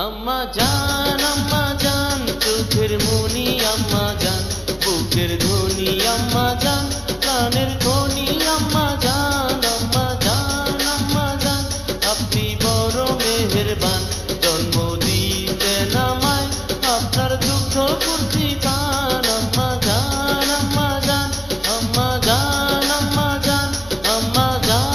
अम्मा जान चोखेर मणि अम्मा जान बुकेर ध्वनि अम्मा जान प्राणेर ध्वनि अम्मा जान अपनी बड़ मेहेरबान जन्म दितेन आमाय आपनार दुग्ध पूर्ति पान अम्मा जान अम्मा जान अम्मा जान अम्मा जान अम्मा जान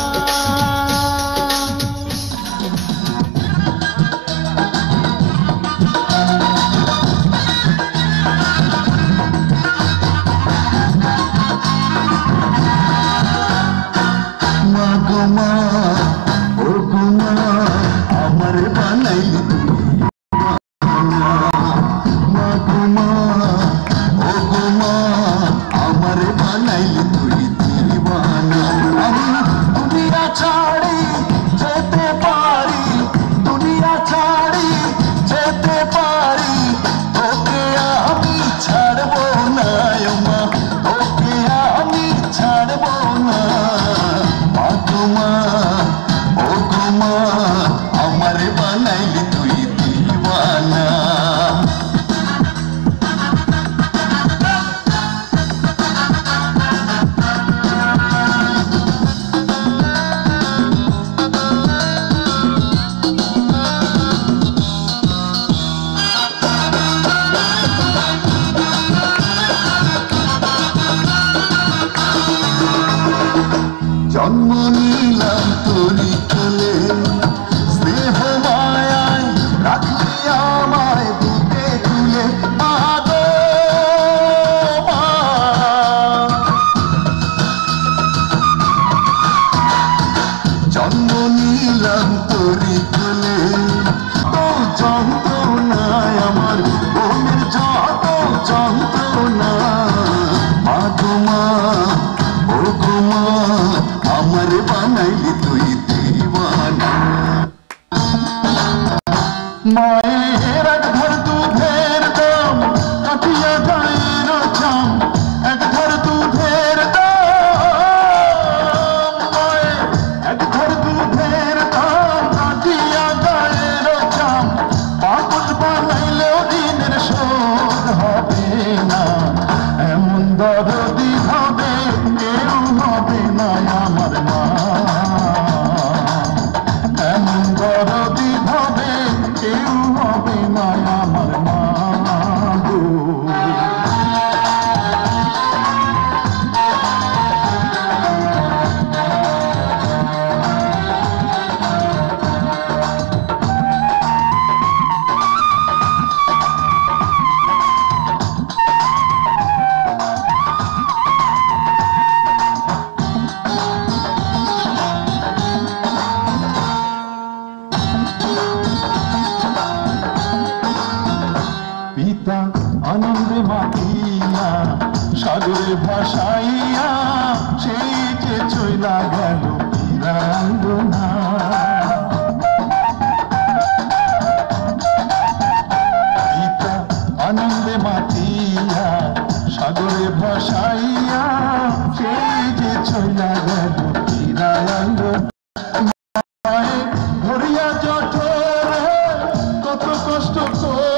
जन्म नीलाम तोरी कोले स्नेह मायाय राखली आमाय बुके तुले मा गो मा जन्म नीलाम तोरी कोले तो যন্ত্রণায় আমার মনের যত যন্ত্রণা মা গো মা ও গো মা আমার বানাইলি তুই দিওয়ানা মায়ের এক ধর দুধের দাম কাটিয়া গায়ের চাম এক ধর দুধের দাম মায়ের এক ধর দুধের দাম কাটিয়া গায়ের চাম পাগল বানাইলেও দিনের শোধ হবে না এমন দরদি হবে কেউ হবে না আমার মা এমন দরদি হবে কেউ হবে না আমার মা গো পিতা আনন্দে মাতিয়া সাগরে ভাসাইয়া সেই যে চইলা গেল বীরাঙ্গনা পিতা আনন্দে মাতিয়া সাগরে ভাসাইয়া সেই যে চইলা গেল বীরাঙ্গনা ধরিয়া জঠরে কত কষ্ট করে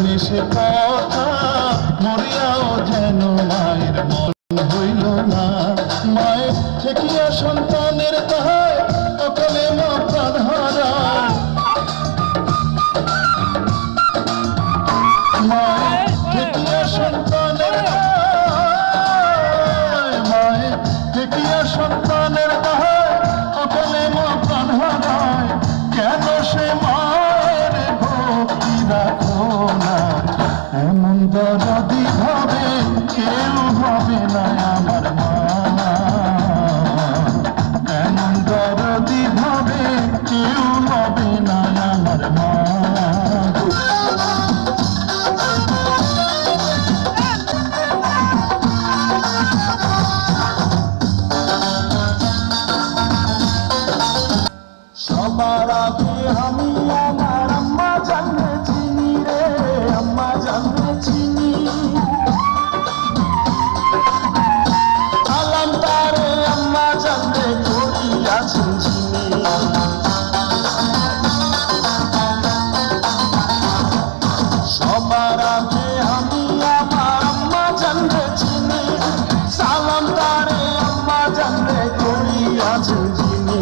জানি সে কথা মরিয়াও যেন মায়ের মন হইল না। মায়ের ঠেকিয়া সন্তানের তাহায় অকালে মা প্রাণ হারায়। মায়ের ঠেকিয়া সন্তানের মায়ের ঠেকিয়া সন্তানের তাহায় অকালে মা প্রাণ হারায়। কেন সে মায়ের ভক্তি রাখো না? এমন দরদি ভাবে কেউ হবে না আমার মা। এমন দরদি ভাবে কেউ হবে না আমার মা। সবার আগে আমি আমার আম্মা জানলে চিনি রে, আম্মা জানলে চিনি। আলাম তারে আম্মা জানলে করিয়াছেন চিনি। সবার আগে আমি আমার আম্মা জানলে চিনি। সালাম তারে আম্মা জানলে করিয়াছেন চিনি।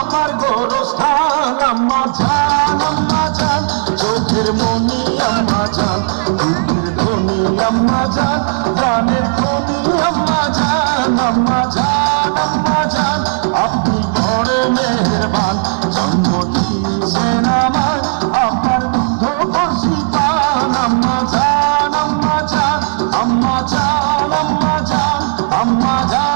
আমার গোরস্থান আম্মা জান, চোখের মনি আম্মা জান, বুকের ধনি আম্মা জান, প্রাণের ধনি আম্মা জান, আম্মা জান, আম্মা জান। আপনি বড় মেহেরবান, জন্ম দিয়েছেন আমার, আপনার দুধ করছি পান। আম্মা জান, আম্মা জান, আম্মা জান, আম্মা জান, আম্মা জান।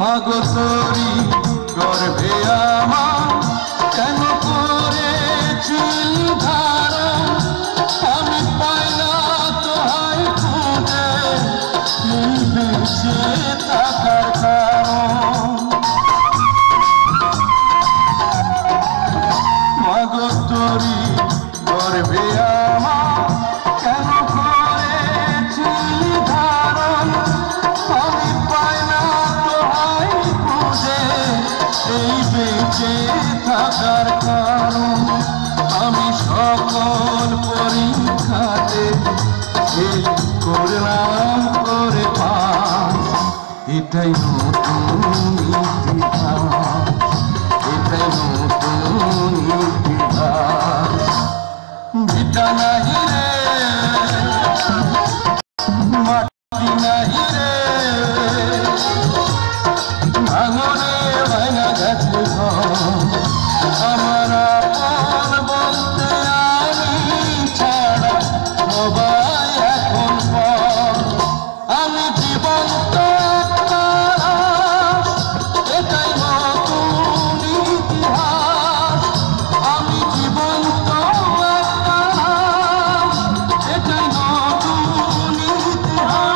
মাগো তোরি গর্ভে আমার কেন করেছিল ধারণ? আমি পাইলা তোহাই খুঁজে এই বেঁচে থাকার কারণ। মাগো তোরি গর্ভে আমার কেন করেছিল ধারণ? আমি পাইলা এই বেঁচে থাকার কারণ। আমি সকল পরীক্ষাতে ফেল করলাম করে পাস। এটাই নতুন ইতিহাস, এটাই নতুন ইতিহাস। ভিটা নাহি রে, মাটি নাহি রে, ভাঙনে ভাঙা গেছে আমার আপন বলতে আমি ছাড়া সবাই এখন পর। আমি জীবন্ত এটাই নতুন ইতিহাস। আমি জীবন্ত এটাই নতুন ইতিহাস।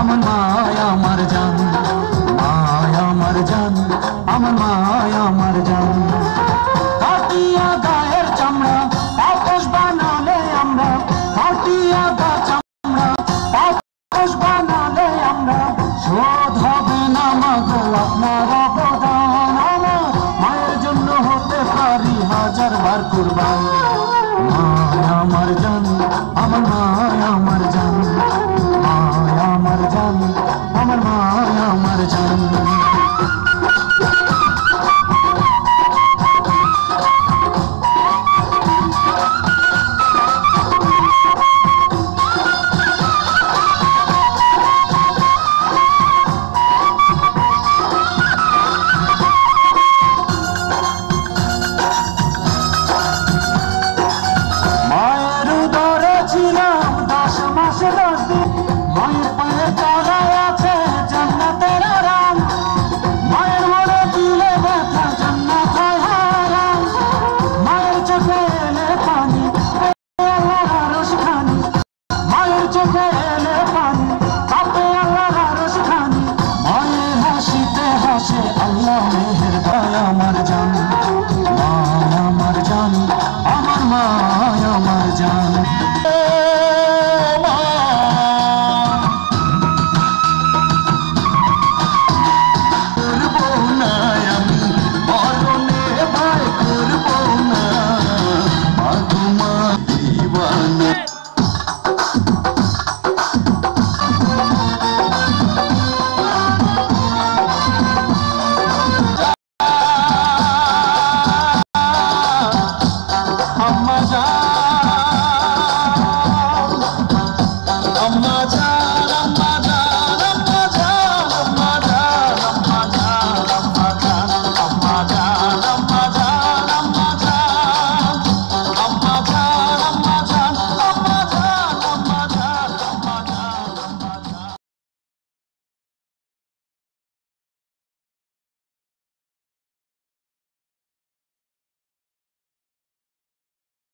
আমার মায়া আমার জান, মায়া আমার জান, আমার মায়া আমার জান। কাটিয়া গায়ের চামড়া পাপোশ বানালে আমরা, কাটিয়া গা চামড়া পাপোশ বানালে আমরা। শোধ হবে না মাগো আপনার অবদান। আমার মায়ের জন্য হতে পারি হাজার বার কুরবান। মায়া আমার জান, আমার মায়া আমার জান, মায়া আমার জান, আমার মায়া আমার জান। মায়ের উদরে ছিলাম 10 মাসে 10 দিন। মায়ের